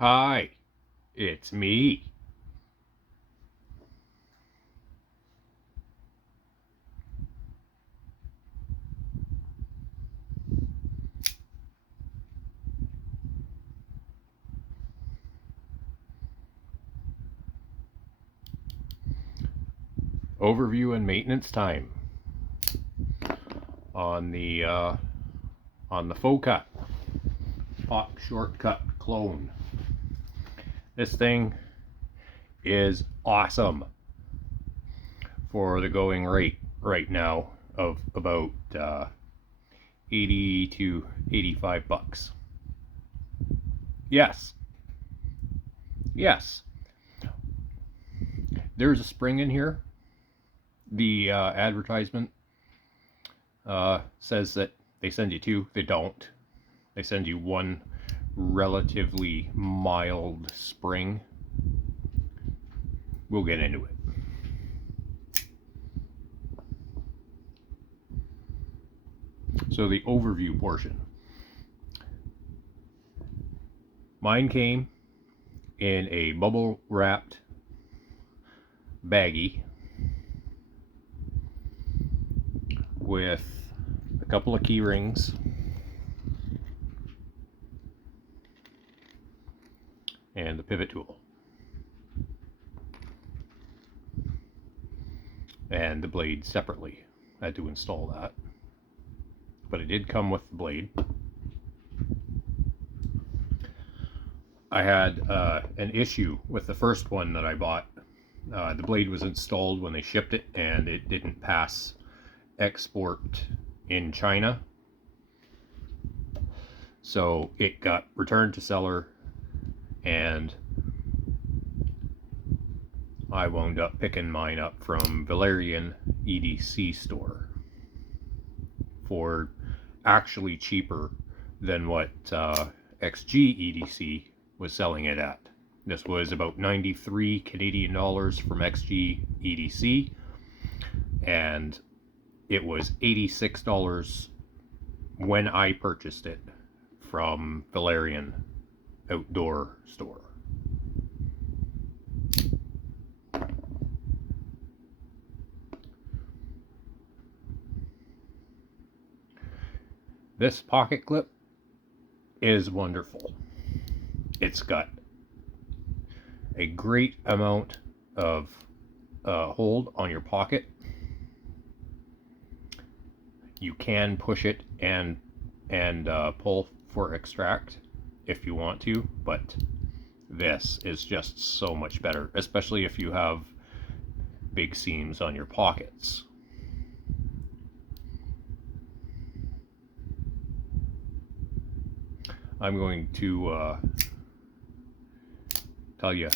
Hi, it's me. Overview and maintenance time on the Fauxcut Pop Shortcut clone. This thing is awesome for the going rate right now of about 80 to 85 bucks. Yes, yes. There's a spring in here. The advertisement says that they send you two. They don't. They send you one relatively mild spring. We'll get into it. So the overview portion. Mine came in a bubble wrapped baggie with a couple of key rings and the pivot tool and the blade separately. I had to install that, but it did come with the blade. I had an issue with the first one that I bought. The blade was installed when they shipped it and it didn't pass export in China, so it got returned to seller and I wound up picking mine up from Valerian EDC store for actually cheaper than what XG EDC was selling it at. This was about 93 Canadian dollars from XG EDC, and it was $86 when I purchased it from Valerian outdoor store. This pocket clip is wonderful. It's got a great amount of hold on your pocket. You can push it and pull for extract if you want to, but this is just so much better, especially if you have big seams on your pockets. I'm going to tell you,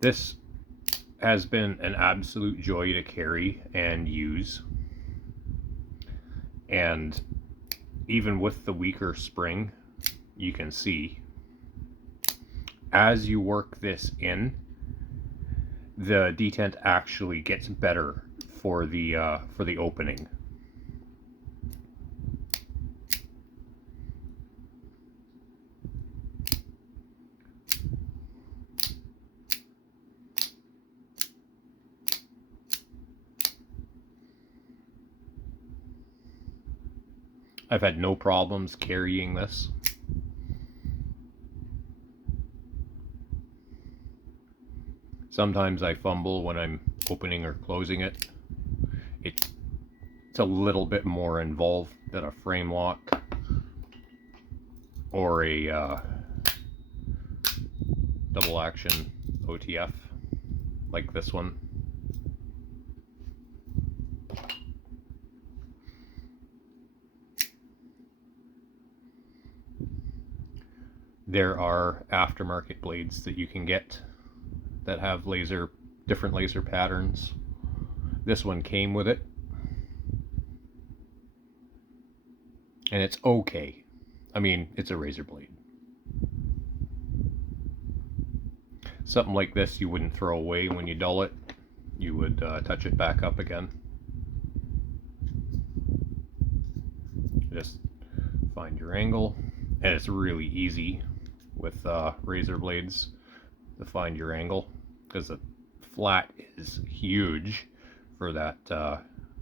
this has been an absolute joy to carry and use. And even with the weaker spring, you can see as you work this in, the detent actually gets better for the opening. I've had no problems carrying this. Sometimes I fumble when I'm opening or closing it. It's a little bit more involved than a frame lock or a double action OTF like this one. There are aftermarket blades that you can get that have different laser patterns. This one came with it, and it's okay. I mean, it's a razor blade. Something like this you wouldn't throw away when you dull it. You would touch it back up again. Just find your angle, and it's really easy with razor blades to find your angle, because the flat is huge for that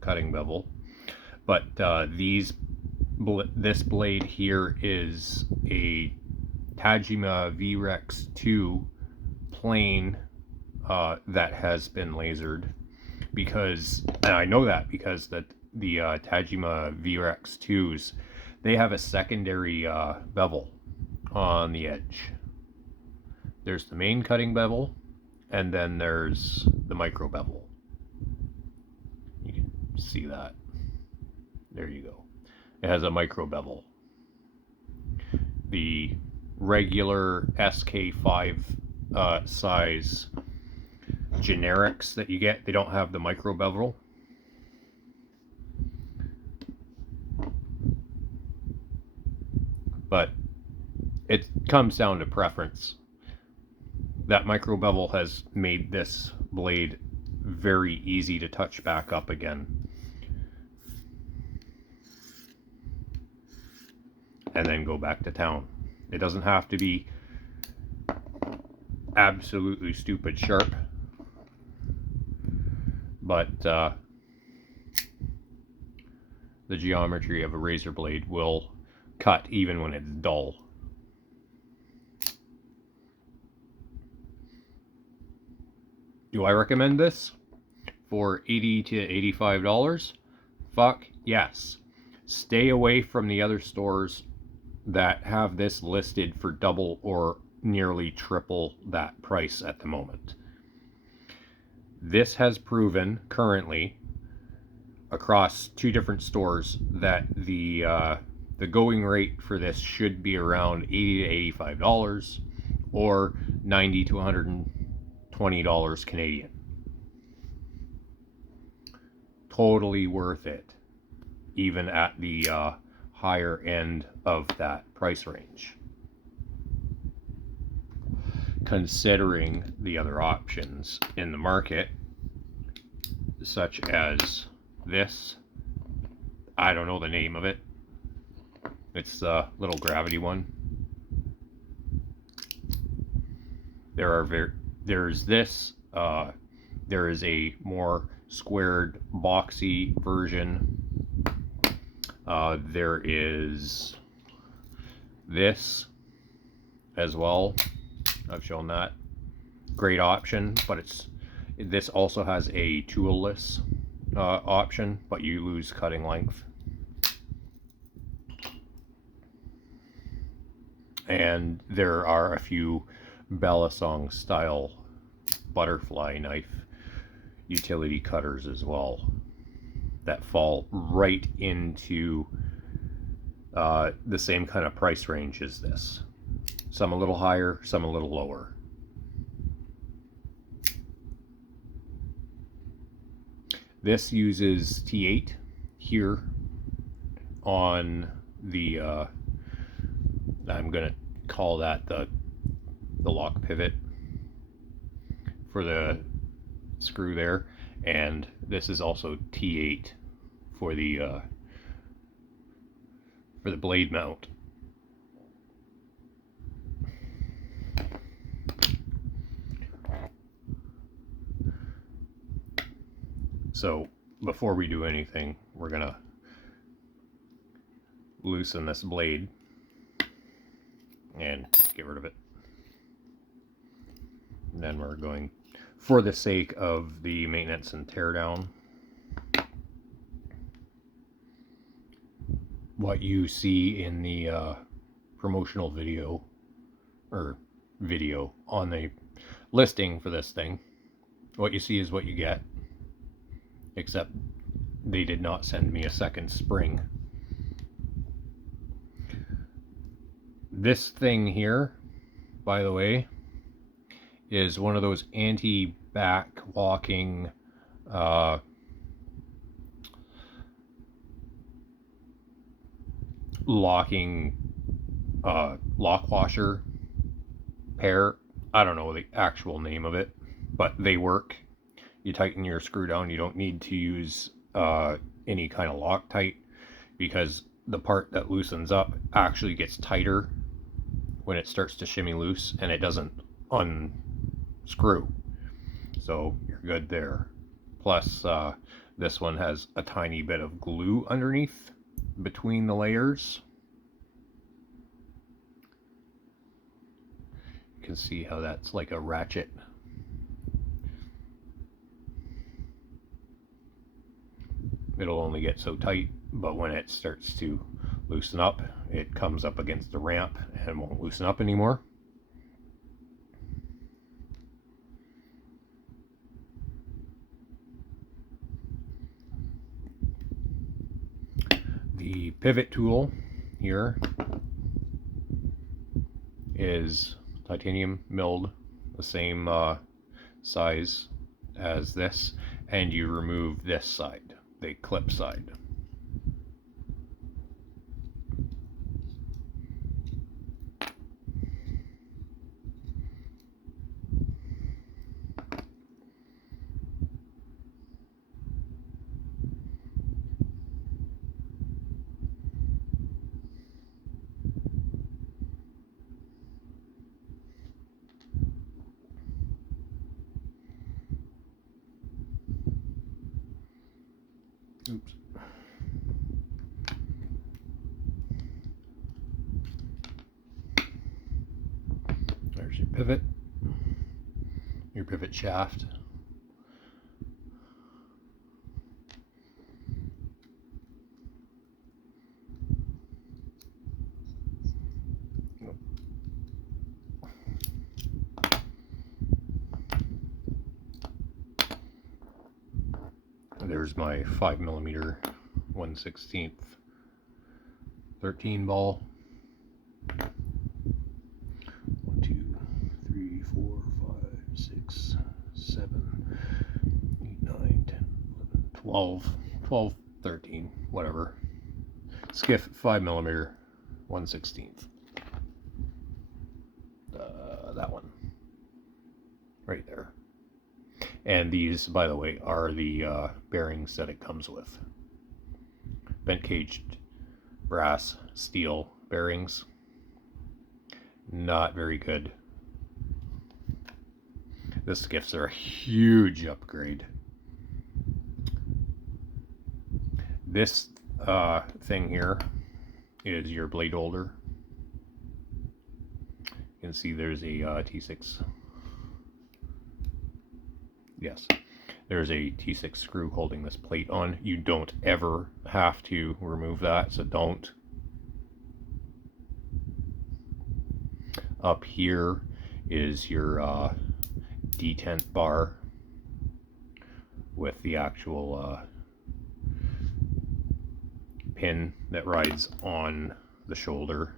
cutting bevel. But this blade here is a Tajima VREX 2 plane that has been lasered, because, and I know that because the Tajima VREX 2s, they have a secondary bevel on the edge. There's the main cutting bevel, and then there's the micro bevel. You can see that. There you go. It has a micro bevel. The regular SK5 size generics that you get, they don't have the micro bevel. But it comes down to preference. That micro bevel has made this blade very easy to touch back up again. And then go back to town. It doesn't have to be absolutely stupid sharp, but the geometry of a razor blade will cut even when it's dull. Do I recommend this for $80 to $85? Fuck yes. Stay away from the other stores that have this listed for double or nearly triple that price at the moment. This has proven currently across 2 different stores that the going rate for this should be around $80 to $85 or $90 to $120 Canadian. Totally worth it, even at the higher end of that price range, considering the other options in the market, such as this. I don't know the name of it. It's the little gravity one. There's this. There is a more squared, boxy version. There is this as well. I've shown that. Great option, but this also has a toolless option, but you lose cutting length. And there are a few Bellasong style butterfly knife utility cutters as well that fall right into the same kind of price range as this. Some a little higher, some a little lower. This uses T8 here on the I'm gonna call that the lock pivot for the screw there, and this is also T8 for the blade mount. So before we do anything, we're gonna loosen this blade and get rid of it. And then we're going, for the sake of the maintenance and teardown, what you see in the promotional video, or video on the listing for this thing, what you see is what you get, except they did not send me a second spring. This thing here, by the way, is one of those anti-back locking lock washer pair. I don't know the actual name of it, but they work. You tighten your screw down, you don't need to use any kind of Loctite, because the part that loosens up actually gets tighter when it starts to shimmy loose and it doesn't unscrew. So you're good there. Plus, this one has a tiny bit of glue underneath between the layers. You can see how that's like a ratchet. It'll only get so tight, but when it starts to loosen up, it comes up against the ramp and won't loosen up anymore. The pivot tool here is titanium milled, the same size as this, and you remove this side, the clip side. Oops. There's your pivot shaft. There's my 5mm 1/16 13 ball. 1, 2, 3, 4, 5, 6, 7, 8, 9, 10, 11, 12, 13, whatever. Skiff 5mm 1/16. That one. Right there. And these, by the way, are the bearings that it comes with. Bent caged brass steel bearings. Not very good. The skiffs are a huge upgrade. This thing here is your blade holder. You can see there's a T6. Yes, there's a T6 screw holding this plate on. You don't ever have to remove that, so don't. Up here is your detent bar with the actual pin that rides on the shoulder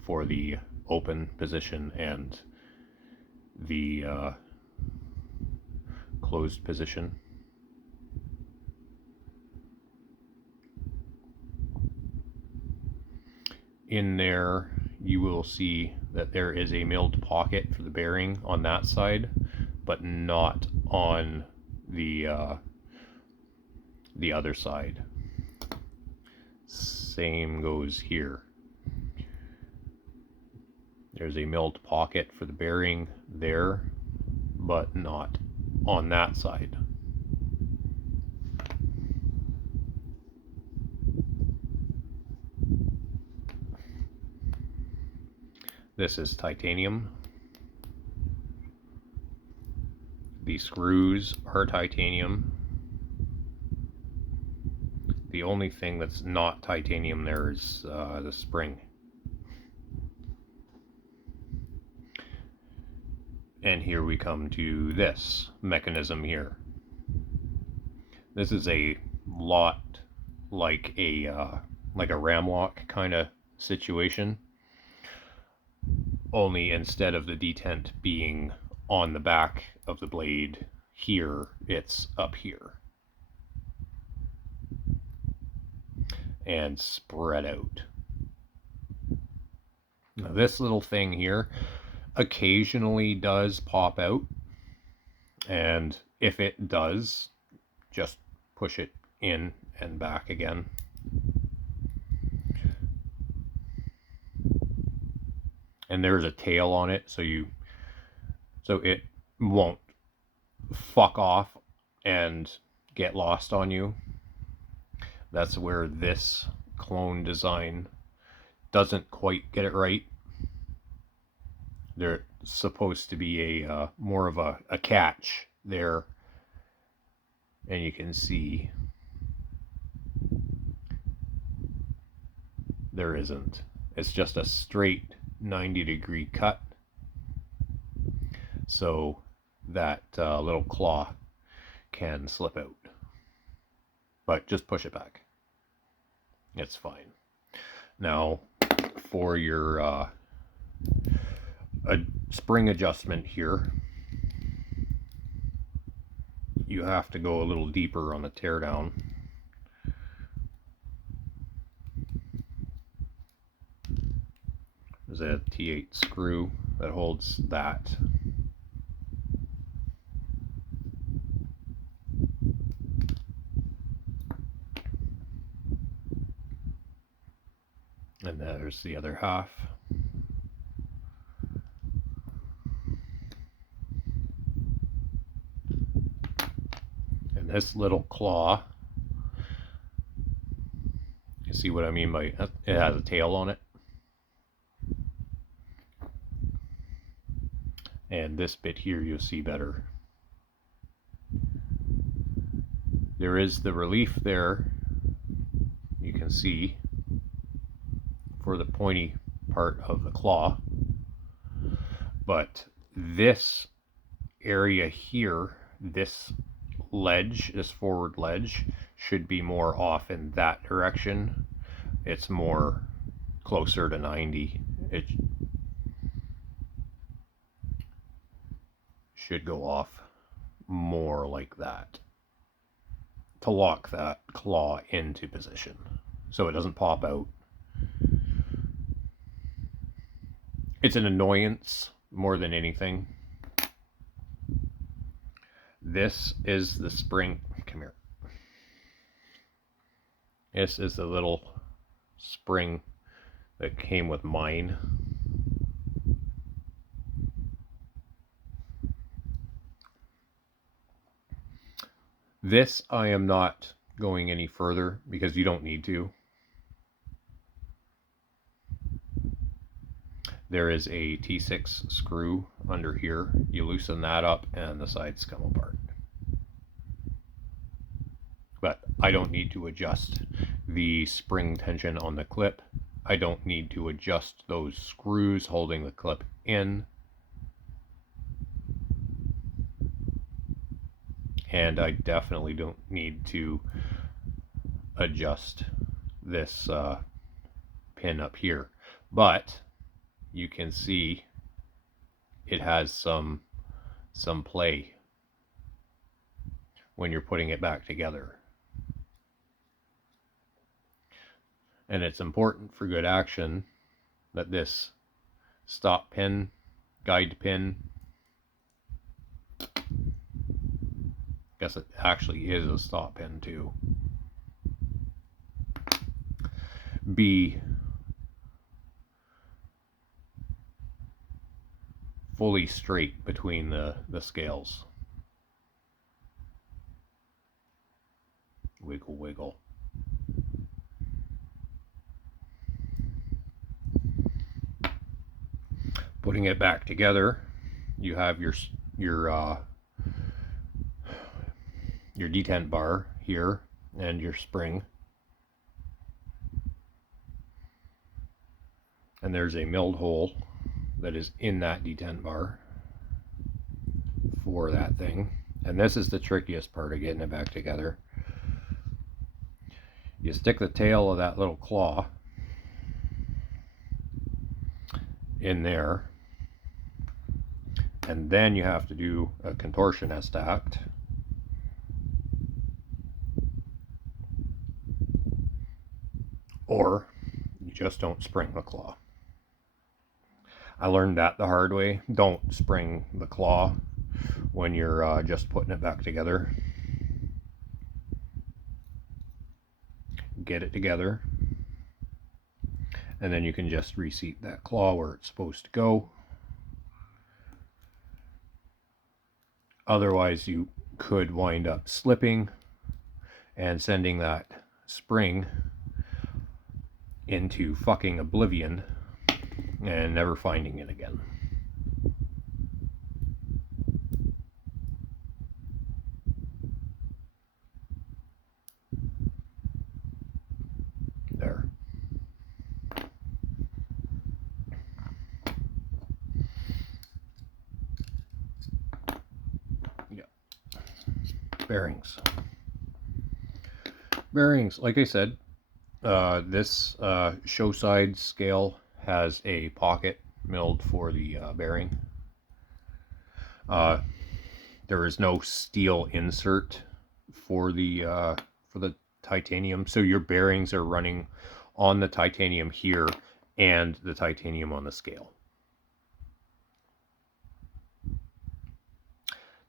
for the open position and the closed position. In there you will see that there is a milled pocket for the bearing on that side, but not on the other side. Same goes here. There's a milled pocket for the bearing there, but not on that side. This is titanium. The screws are titanium. The only thing that's not titanium there is the spring. And here we come to this mechanism here. This is a lot like a ram lock kind of situation. Only instead of the detent being on the back of the blade here, it's up here and spread out. Now this little thing here occasionally does pop out, and if it does, just push it in and back again. and there's a tail on it, so it won't fuck off and get lost on you. That's where this clone design doesn't quite get it right. There's supposed to be a more of a catch there, and you can see there isn't. It's just a straight 90-degree cut, so that little claw can slip out. But just push it back. It's fine. Now, for your a spring adjustment here, you have to go a little deeper on the teardown. There's a T8 screw that holds that. And there's the other half. And this little claw, you see what I mean by it has a tail on it. And this bit here you'll see better. There is the relief there, you can see, for the pointy part of the claw, but this area here, this ledge, this forward ledge, should be more off in that direction. It's more closer to 90. It should go off more like that to lock that claw into position so it doesn't pop out. It's an annoyance more than anything. This is the spring. Come here. This is the little spring that came with mine. This I am not going any further because you don't need to. There is a T6 screw under here. You loosen that up and the sides come apart. But I don't need to adjust the spring tension on the clip. I don't need to adjust those screws holding the clip in. And I definitely don't need to adjust this pin up here. But you can see it has some play when you're putting it back together. And it's important for good action that this stop pin, guide pin, I guess it actually is a stop pin too, be fully straight between the scales. Wiggle, wiggle. Putting it back together, you have your detent bar here and your spring. And there's a milled hole that is in that detent bar for that thing. And this is the trickiest part of getting it back together. You stick the tail of that little claw in there, and then you have to do a contortionist act. Or you just don't spring the claw. I learned that the hard way. Don't spring the claw when you're just putting it back together. Get it together, and then you can just reseat that claw where it's supposed to go. Otherwise, you could wind up slipping and sending that spring into fucking oblivion and never finding it again. There. Yeah. Bearings. Bearings, like I said, this show side scale has a pocket milled for the bearing. There is no steel insert for the titanium, so your bearings are running on the titanium here and the titanium on the scale.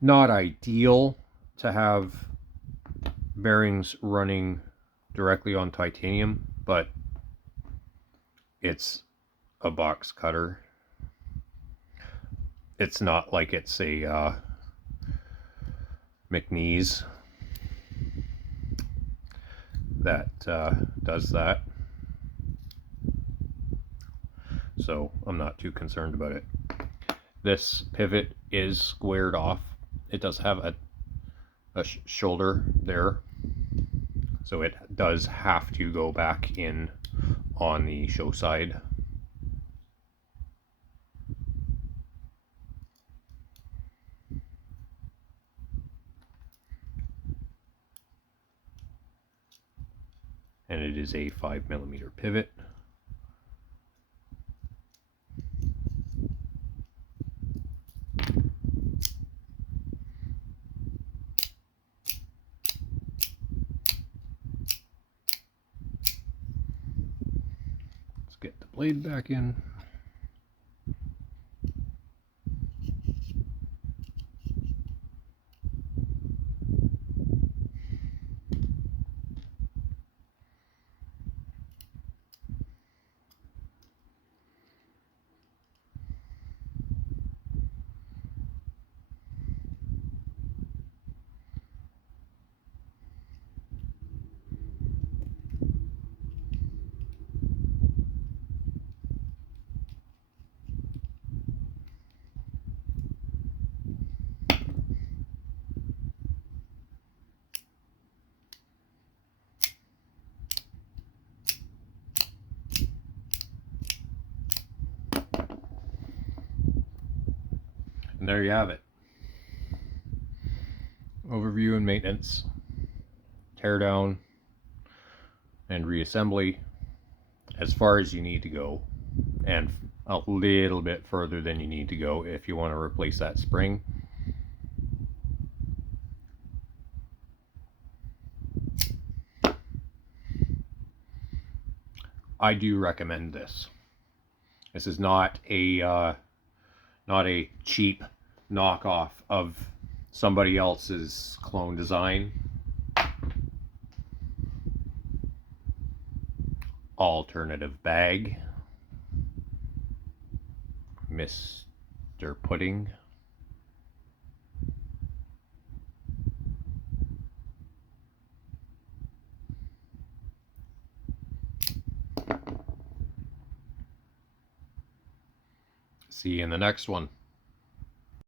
Not ideal to have bearings running directly on titanium, but it's a box cutter. It's not like it's a McNeese that does that, so I'm not too concerned about it. This pivot is squared off. It does have a shoulder there, so it does have to go back in on the show side. And it is a 5mm pivot. Let's get the blade back in. And there you have it. Overview and maintenance, tear down, and reassembly as far as you need to go, and a little bit further than you need to go if you want to replace that spring. I do recommend this. This is not a cheap knockoff of somebody else's clone design. Alternative bag. Mr. Pudding. See you in the next one.